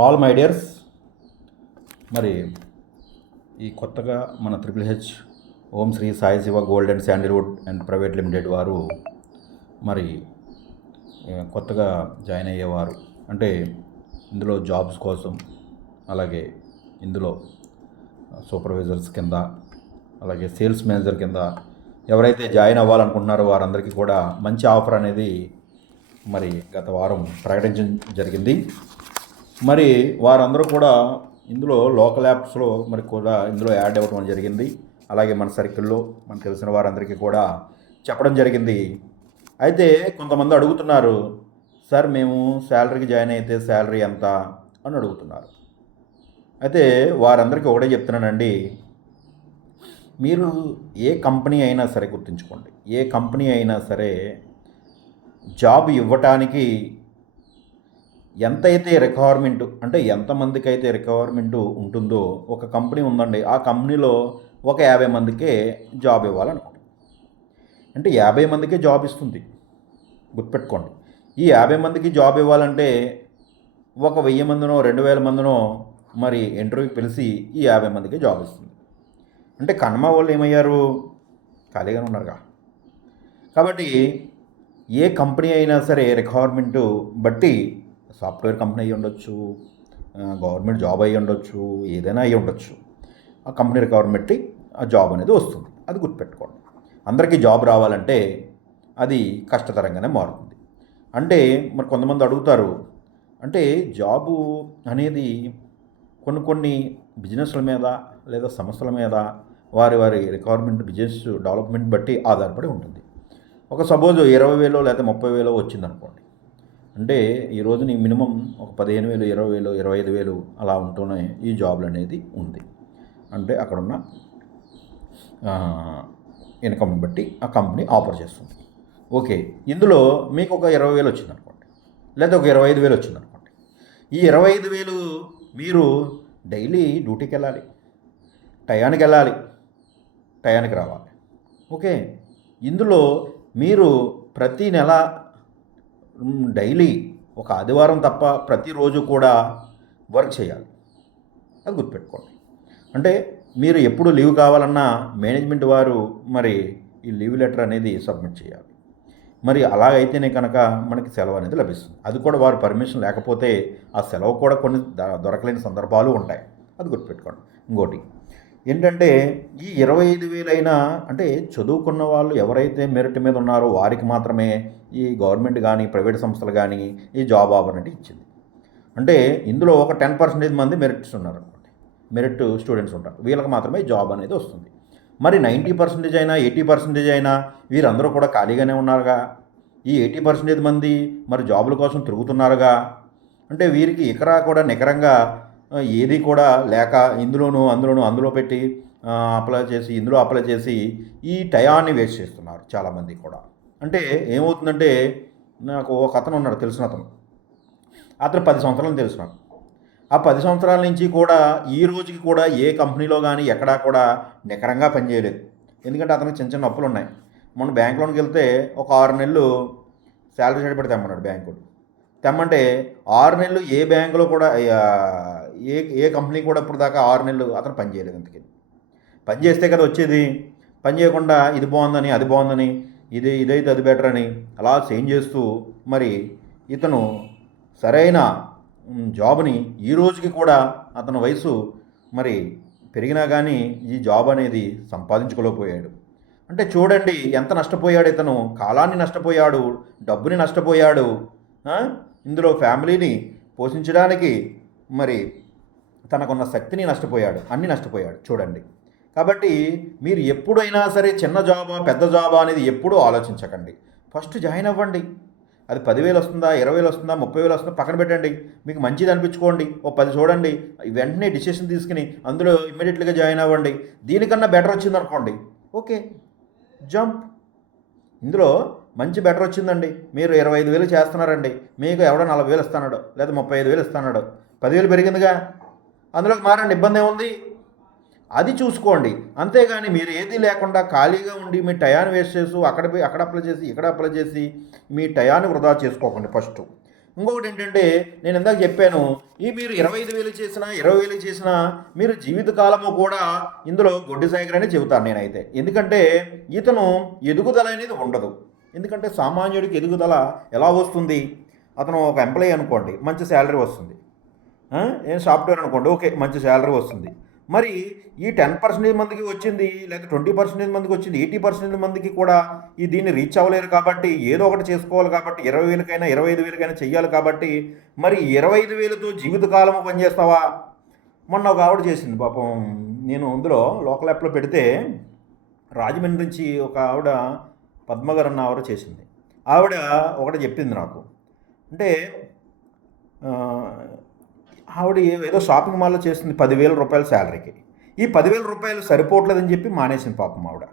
All my dears, మరి ఈ కొత్తగా మన H Om Sri Sai Shiva gold and sandalwood and private limited వారు మరి కొత్తగా జాయిన్ అయ్యేవారు అంటే ఇందులో జాబ్స్ కోసం, అలాగే ఇందులో సూపర్వైజర్స్ కింద, అలాగే సేల్స్ మేనేజర్ కింద ఎవరైతే జాయిన్ అవ్వాలనుకుంటున్నారో వారందరికీ కూడా మంచి ఆఫర్ అనేది మరి గత వారం ప్రకటించడం జరిగింది. మరి వారందరూ కూడా ఇందులో లోకల్ యాప్స్లో మరి కూడా ఇందులో యాడ్ అవ్వడం జరిగింది. అలాగే మన సర్కిల్లో మనకు తెలిసిన వారందరికీ కూడా చెప్పడం జరిగింది. అయితే కొంతమంది అడుగుతున్నారు, సార్ మేము శాలరీకి జాయిన్ అయితే శాలరీ ఎంత అని అడుగుతున్నారు. అయితే వారందరికీ ఒకటే చెప్తున్నానండి, మీరు ఏ కంపెనీ అయినా సరే గుర్తుంచుకోండి, ఏ కంపెనీ అయినా సరే జాబ్ ఇవ్వటానికి ఎంతైతే రిక్వైర్మెంట్ అంటే ఎంతమందికి అయితే రిక్వైర్మెంట్ ఉంటుందో, ఒక కంపెనీ ఉందండి, ఆ కంపెనీలో ఒక 50 మందికే జాబ్ ఇవ్వాలనుకుంటుంది. అంటే 50 మందికే జాబ్ ఇస్తుంది, గుర్తుపెట్టుకోండి. ఈ 50 మందికి జాబ్ ఇవ్వాలంటే ఒక 1000 మందినో 2000 మందినో మరి ఇంటర్వ్యూకి పిలిచి ఈ 50 మందికి జాబ్ ఇస్తుంది. అంటే కన్మా వాళ్ళు ఏమయ్యారు, ఖాళీగానే ఉన్నారుగా. కాబట్టి ఏ కంపెనీ అయినా సరే రిక్వైర్మెంట్ బట్టి, సాఫ్ట్వేర్ కంపెనీ అయ్యి ఉండొచ్చు, గవర్నమెంట్ జాబ్ అయ్యి ఉండొచ్చు, ఏదైనా అయ్యి ఉండొచ్చు, ఆ కంపెనీ రిక్వైర్మెంట్ బట్టి ఆ జాబ్ అనేది వస్తుంది. అది గుర్తుపెట్టుకోండి. అందరికీ జాబ్ రావాలంటే అది కష్టతరంగానే మారుతుంది. అంటే మరి కొంతమంది అడుగుతారు, అంటే జాబు అనేది కొన్ని బిజినెస్ల మీద లేదా సంస్థల మీద వారి వారి రిక్వైర్మెంట్, బిజినెస్ డెవలప్మెంట్ బట్టి ఆధారపడి ఉంటుంది. ఒక సపోజ్ 20,000 లేదా 30,000 వచ్చిందనుకోండి, అంటే ఈరోజు నీ మినిమం ఒక 15,000, 20,000, 25,000 అలా ఉంటూనే ఈ జాబ్లు అనేది ఉంది. అంటే అక్కడున్న ఇన్కమ్ని బట్టి ఆ కంపెనీ ఆఫర్ చేస్తుంది. ఓకే, ఇందులో మీకు ఒక 20,000 వచ్చిందనుకోండి, లేదా ఒక 25,000 వచ్చిందనుకోండి. ఈ 25,000 మీరు డైలీ డ్యూటీకి వెళ్ళాలి, టయానికి వెళ్ళాలి, టయానికి రావాలి. ఓకే, ఇందులో మీరు ప్రతి నెల డైలీ ఒక ఆదివారం తప్ప ప్రతిరోజు కూడా వర్క్ చేయాలి. అది గుర్తుపెట్టుకోండి. అంటే మీరు ఎప్పుడు లీవ్ కావాలన్నా మేనేజ్మెంట్ వారు మరి ఈ లీవ్ లెటర్ అనేది సబ్మిట్ చేయాలి. మరి అలాగైతేనే కనుక మనకి సెలవు అనేది లభిస్తుంది. అది కూడా వారు పర్మిషన్ లేకపోతే ఆ సెలవు కూడా కొన్ని దొరకలేని సందర్భాలు ఉంటాయి. అది గుర్తుపెట్టుకోండి. ఇంకోటి ఏంటంటే, ఈ 25,000 అయినా అంటే చదువుకున్న వాళ్ళు ఎవరైతే మెరిట్ మీద ఉన్నారో వారికి మాత్రమే ఈ గవర్నమెంట్ కానీ ప్రైవేట్ సంస్థలు కానీ ఈ జాబ్ ఆఫర్ అనేది ఇచ్చింది. అంటే ఇందులో ఒక 10% మంది మెరిట్స్ ఉన్నారు అనుకోండి, మెరిట్ స్టూడెంట్స్ ఉంటారు, వీళ్ళకి మాత్రమే జాబ్ అనేది వస్తుంది. మరి 90% అయినా 80% అయినా వీరందరూ కూడా ఖాళీగానే ఉన్నారుగా. ఈ 80% మంది మరి జాబుల కోసం తిరుగుతున్నారుగా. అంటే వీరికి ఇక్కడ కూడా నికరంగా ఏది కూడా లేక అందులో పెట్టి అప్లై చేసి ఇందులో అప్లై చేసి ఈ టయాన్ని వేస్ట్ చేస్తున్నారు చాలామంది కూడా. అంటే ఏమవుతుందంటే, నాకు ఒక అతను ఉన్నాడు, తెలిసిన అతను 10 సంవత్సరాలు తెలిసిన, ఆ 10 సంవత్సరాల నుంచి కూడా ఈ రోజుకి కూడా ఏ కంపెనీలో కానీ ఎక్కడా కూడా నికరంగా పనిచేయలేదు. ఎందుకంటే అతనికి చిన్న చిన్న అప్పులు ఉన్నాయి. మొన్న బ్యాంకులోకి వెళ్తే ఒక 6 నెలలు శాలరీ సర్టిఫికేట్ తెమ్మన్నాడు బ్యాంకు. తెమ్మంటే 6 నెలలు ఏ బ్యాంకులో కూడా ఏ కంపెనీ కూడా ఇప్పుడు దాకా 6 నెలలు అతను పని చేయలేదు. అందుకని పని చేస్తే కదా వచ్చేది. పని చేయకుండా ఇది బాగుందని అది బాగుందని ఇదైతే అది బెటర్ అని అలా చేంజ్ చేస్తూ మరి ఇతను సరైన జాబ్ని ఈ రోజుకి కూడా అతని వయసు మరి పెరిగినా కానీ ఈ జాబ్ అనేది సంపాదించుకోలేకపోయాడు. అంటే చూడండి ఎంత నష్టపోయాడు ఇతను. కాలాన్ని నష్టపోయాడు, డబ్బుని నష్టపోయాడు, ఇందులో ఫ్యామిలీని పోషించడానికి మరి తనకున్న శక్తిని నష్టపోయాడు, అన్నీ నష్టపోయాడు చూడండి. కాబట్టి మీరు ఎప్పుడైనా సరే చిన్న జాబా పెద్ద జాబా అనేది ఎప్పుడూ ఆలోచించకండి. ఫస్ట్ జాయిన్ అవ్వండి. అది 10,000 వస్తుందా, 20,000 వస్తుందా, 30,000 వస్తుందా పక్కన పెట్టండి. మీకు మంచిది అనిపించుకోండి, ఓ 10 చూడండి, వెంటనే డిసిషన్ తీసుకుని అందులో ఇమ్మీడియట్గా జాయిన్ అవ్వండి. దీనికన్నా బెటర్ వచ్చిందనుకోండి, ఓకే, జంప్. ఇందులో మంచి బెటర్ వచ్చిందండి, మీరు 25,000 చేస్తున్నారండి, మీకు ఎవడో 40,000 ఇస్తున్నాడు లేదా 35,000 ఇస్తున్నాడు, 10,000 పెరిగిందిగా, అందులోకి మారండి, ఇబ్బంది ఏముంది, అది చూసుకోండి. అంతేగాని మీరు ఏది లేకుండా ఖాళీగా ఉండి మీ టయాన్ని వేస్ట్ చేస్తూ అక్కడ అప్లై చేసి ఇక్కడ అప్లై చేసి మీ టయాన్ని వృధా చేసుకోకండి. ఫస్ట్ ఇంకొకటి ఏంటంటే నేను ఇందాక చెప్పాను, ఈ మీరు 25,000 చేసినా 20,000 చేసినా మీరు జీవితకాలము కూడా ఇందులో గొడ్డి సాగరనే చెబుతాను నేనైతే. ఎందుకంటే ఇతను ఎదుగుదల అనేది ఉండదు. ఎందుకంటే సామాన్యుడికి ఎదుగుదల ఎలా వస్తుంది? అతను ఒక ఎంప్లాయీ అనుకోండి, మంచి శాలరీ వస్తుంది. ఏం సాఫ్ట్వేర్ అనుకోండి, ఓకే, మంచి శాలరీ వస్తుంది. మరి ఈ 10% మందికి వచ్చింది, లేదా 20% మందికి వచ్చింది, 80% మందికి కూడా దీన్ని రీచ్ అవ్వలేరు. కాబట్టి ఏదో ఒకటి చేసుకోవాలి. కాబట్టి 20,000కైనా 25,000కైనా చెయ్యాలి. కాబట్టి మరి 25,000తో జీవితకాలము పనిచేస్తావా? మొన్న ఒక ఆవిడ చేసింది పాపం. నేను అందులో లోకల్ యాప్లో పెడితే రాజమండ్రి నుంచి ఒక ఆవిడ పద్మగారు అన్న ఆవిడ చేసింది. ఆవిడ ఒకటి చెప్పింది నాకు. అంటే ఆవిడ ఏదో షాపింగ్ మాల్లో చేస్తుంది 10,000 రూపాయల శాలరీకి. ఈ 10,000 రూపాయలు సరిపోవట్లేదని చెప్పి మానేసింది పాపం ఆవిడ.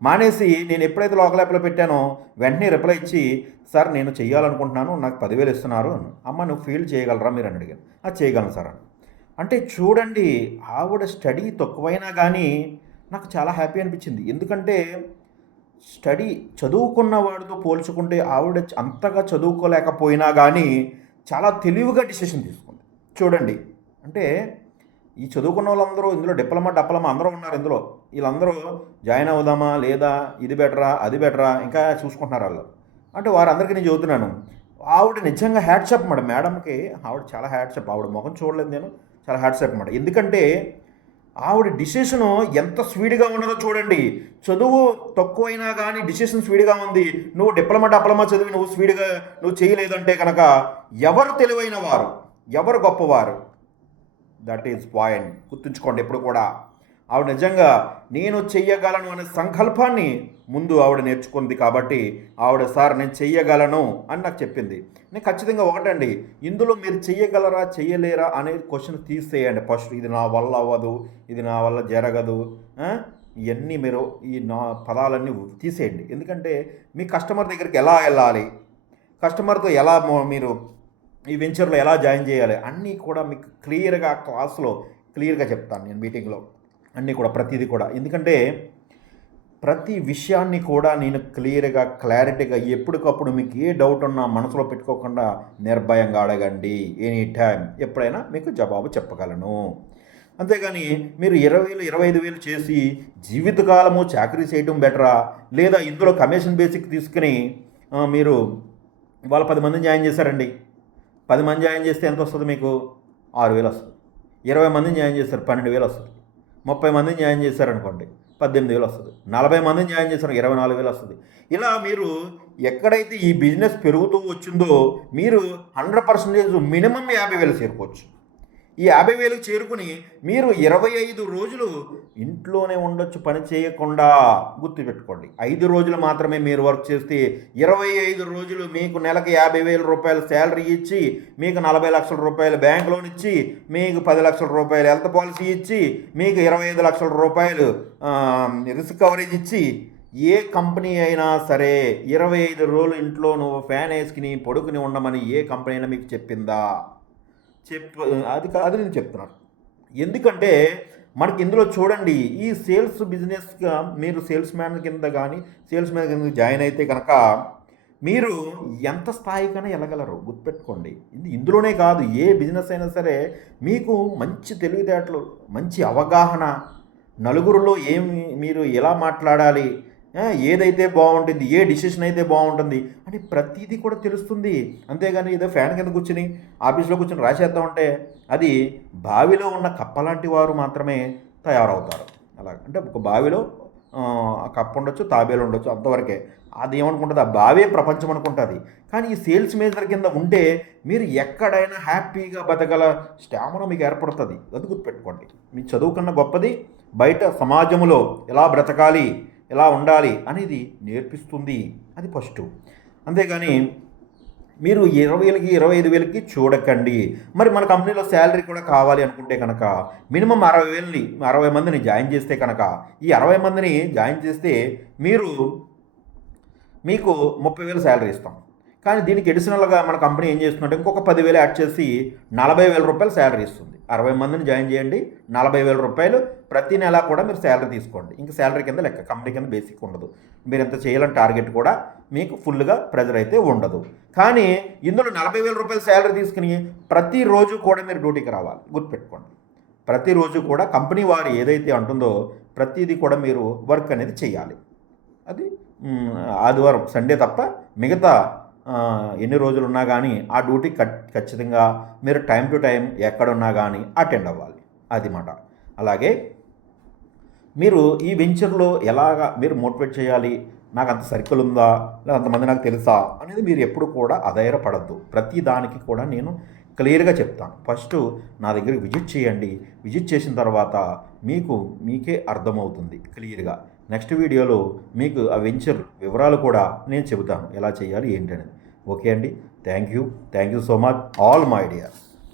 మానేసి నేను ఎప్పుడైతే లోకల్ యాప్లో పెట్టానో వెంటనే రిప్లై ఇచ్చి, సార్ నేను చేయాలనుకుంటున్నాను, నాకు 10,000 ఇస్తున్నారు. అమ్మ నువ్వు ఫీల్డ్ చేయగలరా మీరు అని అడిగాను. అది చేయగలను సార్ అని. అంటే చూడండి, ఆవిడ స్టడీ తక్కువైనా కానీ నాకు చాలా హ్యాపీ అనిపించింది. ఎందుకంటే చదువుకున్న వాడితో పోల్చుకుంటే ఆవిడ అంతగా చదువుకోలేకపోయినా కానీ చాలా తెలివిగా డిసిషన్ తీసుకుంది. చూడండి, అంటే ఈ చదువుకున్న వాళ్ళందరూ ఇందులో డిప్లొమా అందరూ ఉన్నారు ఇందులో. వీళ్ళందరూ జాయిన్ అవుదామా లేదా, ఇది బెటరా అది బెటరా ఇంకా చూసుకుంటున్నారు వాళ్ళు. అంటే వారందరికీ నేను చదువుతున్నాను. ఆవిడ నిజంగా హ్యాట్సప్ అన్నమాట మేడంకి. ఆవిడ చాలా హ్యాట్సప్. ఆవిడ ముఖం చూడలేదు నేను, చాలా హ్యాట్సప్ అన్నమాట. ఎందుకంటే ఆవిడ డిసిషను ఎంత స్పీడ్గా ఉన్నదో చూడండి. చదువు తక్కువైనా కానీ డిసిషన్ స్పీడ్గా ఉంది. నువ్వు డిప్లొమా చదివి నువ్వు స్పీడ్గా నువ్వు చేయలేదంటే కనుక ఎవరు తెలివైన వారు, ఎవరు గొప్పవారు? That is point. గుర్తుంచుకోండి ఎప్పుడు కూడా. ఆవిడ నిజంగా నేను చెయ్యగలను అనే సంకల్పాన్ని ముందు ఆవిడ నేర్చుకుంది. కాబట్టి ఆవిడ సార్ నేను చెయ్యగలను అని నాకు చెప్పింది. నేను ఖచ్చితంగా ఒకటండి, ఇందులో మీరు చెయ్యగలరా చెయ్యలేరా అనే క్వశ్చన్ తీసేయండి ఫస్ట్. ఇది నా వల్ల అవ్వదు, ఇది నా వల్ల జరగదు, ఇవన్నీ మీరు ఈ నా పదాలన్నీ తీసేయండి. ఎందుకంటే మీ కస్టమర్ దగ్గరికి ఎలా వెళ్ళాలి, కస్టమర్తో ఎలా మీరు ఈ వెంచర్లో ఎలా జాయిన్ చేయాలి అన్నీ కూడా మీకు క్లియర్గా క్లాస్లో క్లియర్గా చెప్తాను నేను మీటింగ్లో. అన్నీ కూడా ప్రతిదీ కూడా. ఎందుకంటే ప్రతి విషయాన్ని కూడా నేను క్లారిటీగా ఎప్పటికప్పుడు మీకు ఏ డౌట్ ఉన్నా మనసులో పెట్టుకోకుండా నిర్భయంగా అడగండి. ఎనీ టైం ఎప్పుడైనా మీకు జవాబు చెప్పగలను. అంతేగాని మీరు 20,000 25,000 చేసి జీవితకాలము చాకరీ చేయడం బెటరా, లేదా ఇందులో కమిషన్ బేసిక్ తీసుకుని మీరు వాళ్ళు 10 మందిని జాయిన్ చేశారండి. 10 మంది జాయిన్ చేస్తే ఎంత వస్తుంది? మీకు 6,000 వస్తుంది. 20 మందిని జాయిన్ చేస్తారు 12,000 వస్తుంది. 30 మందిని జాయిన్ చేశారనుకోండి 18,000 వస్తుంది. 40 మందిని జాయిన్ చేశారు 24,000 వస్తుంది. ఇలా మీరు ఎక్కడైతే ఈ బిజినెస్ పెరుగుతూ వచ్చిందో మీరు 100% మినిమం 50,000 చేరుకోవచ్చు. ఈ 50,000 చేరుకుని మీరు 25 రోజులు ఇంట్లోనే ఉండొచ్చు పని చేయకుండా. గుర్తుపెట్టుకోండి, 5 రోజులు మాత్రమే మీరు వర్క్ చేస్తే 25 రోజులు మీకు నెలకు 50,000 రూపాయలు శాలరీ ఇచ్చి, మీకు 40 లక్షల రూపాయలు బ్యాంక్ లోన్ ఇచ్చి, మీకు 10 లక్షల రూపాయలు హెల్త్ పాలసీ ఇచ్చి, మీకు 25 లక్షల రూపాయలు రిస్క్ కవరేజ్ ఇచ్చి, ఏ కంపెనీ అయినా సరే 25 రోజులు ఇంట్లో నువ్వు ఫ్యాన్ వేసుకుని పడుకుని ఉండమని ఏ కంపెనీ అయినా మీకు చెప్పిందా? అది నేను చెప్తున్నాను. ఎందుకంటే మనకి ఇందులో చూడండి, ఈ సేల్స్ బిజినెస్గా మీరు సేల్స్ మ్యాన్ కింద కానీ సేల్స్ మ్యాన్ కింద జాయిన్ అయితే కనుక మీరు ఎంత స్థాయికైనా వెళ్ళగలరు. గుర్తుపెట్టుకోండి, ఇందులోనే కాదు, ఏ బిజినెస్ అయినా సరే మీకు మంచి తెలివితేటలు, మంచి అవగాహన, నలుగురిలో మీరు ఎలా మాట్లాడాలి, ఏదైతే బాగుంటుంది, ఏ డిసిషన్ అయితే బాగుంటుంది అని ప్రతిదీ కూడా తెలుస్తుంది. అంతేగాని ఏదో ఫ్యాన్ కింద కూర్చుని ఆఫీస్లో కూర్చొని రాసేద్దాం అంటే అది బావిలో ఉన్న కప్ప లాంటి వారు మాత్రమే తయారవుతారు. అలా అంటే ఒక బావిలో కప్ప ఉండొచ్చు, తాబేలు ఉండొచ్చు, అంతవరకే. అది ఏమనుకుంటుంది, ఆ బావే ప్రపంచం అనుకుంటుంది. కానీ ఈ సేల్స్ మేనేజర్ కింద ఉంటే మీరు ఎక్కడైనా హ్యాపీగా బతకగల స్టామినా మీకు ఏర్పడుతుంది. అది గుర్తుపెట్టుకోండి. మీ చదువుకున్న గొప్పది బయట సమాజంలో ఎలా బ్రతకాలి, ఎలా ఉండాలి అనేది నేర్పిస్తుంది. అది ఫస్ట్. అంతేగాని మీరు 20,000కి 25,000కి చూడకండి. మరి మన కంపెనీలో శాలరీ కూడా కావాలి అనుకుంటే కనుక మినిమం 60 మందిని జాయిన్ చేస్తే కనుక, ఈ 60 మందిని జాయిన్ చేస్తే మీకు 30,000 శాలరీ ఇస్తాం. కానీ దీనికి అడిషనల్గా మన కంపెనీ ఏం చేస్తుందంటే ఇంకొక 10,000 యాడ్ చేసి 40,000 రూపాయలు శాలరీ ఇస్తుంది. 60 మందిని జాయిన్ చేయండి, 40,000 రూపాయలు ప్రతి నెల కూడా మీరు శాలరీ తీసుకోండి. ఇంకా శాలరీ కింద లెక్క, కంపెనీ కింద బేసిక్ ఉండదు. మీరు ఎంత చేయాలని టార్గెట్ కూడా మీకు ఫుల్గా ప్రెజర్ అయితే ఉండదు. కానీ ఇందులో 40,000 రూపాయలు శాలరీ తీసుకుని ప్రతిరోజు కూడా మీరు డ్యూటీకి రావాలి. గుర్తుపెట్టుకోండి, ప్రతిరోజు కూడా కంపెనీ వారు ఏదైతే అంటుందో ప్రతిదీ కూడా మీరు వర్క్ అనేది చేయాలి. అది ఆదివారం సండే తప్ప మిగతా ఎన్ని రోజులు ఉన్నా కానీ ఆ డ్యూటీ ఖచ్చితంగా మీరు టైం టు టైం ఎక్కడున్నా కానీ అటెండ్ అవ్వాలి. అది మాట. అలాగే మీరు ఈ వెంచర్లో ఎలాగా మీరు మోటివేట్ చేయాలి, నాకు అంత సర్కిల్ ఉందా లేదా అంతమంది నాకు తెలుసా అనేది మీరు ఎప్పుడు కూడా అధైర్యపడద్దు. ప్రతి దానికి కూడా నేను క్లియర్గా చెప్తాను. ఫస్ట్ నా దగ్గరికి విజిట్ చేయండి. విజిట్ చేసిన తర్వాత మీకే అర్థమవుతుంది క్లియర్గా. నెక్స్ట్ వీడియోలో మీకు ఆ వెంచర్ వివరాలు కూడా నేను చెబుతాను, ఎలా చేయాలి ఏంటి అనేది. ఓకే అండి, thank you so much all my dear.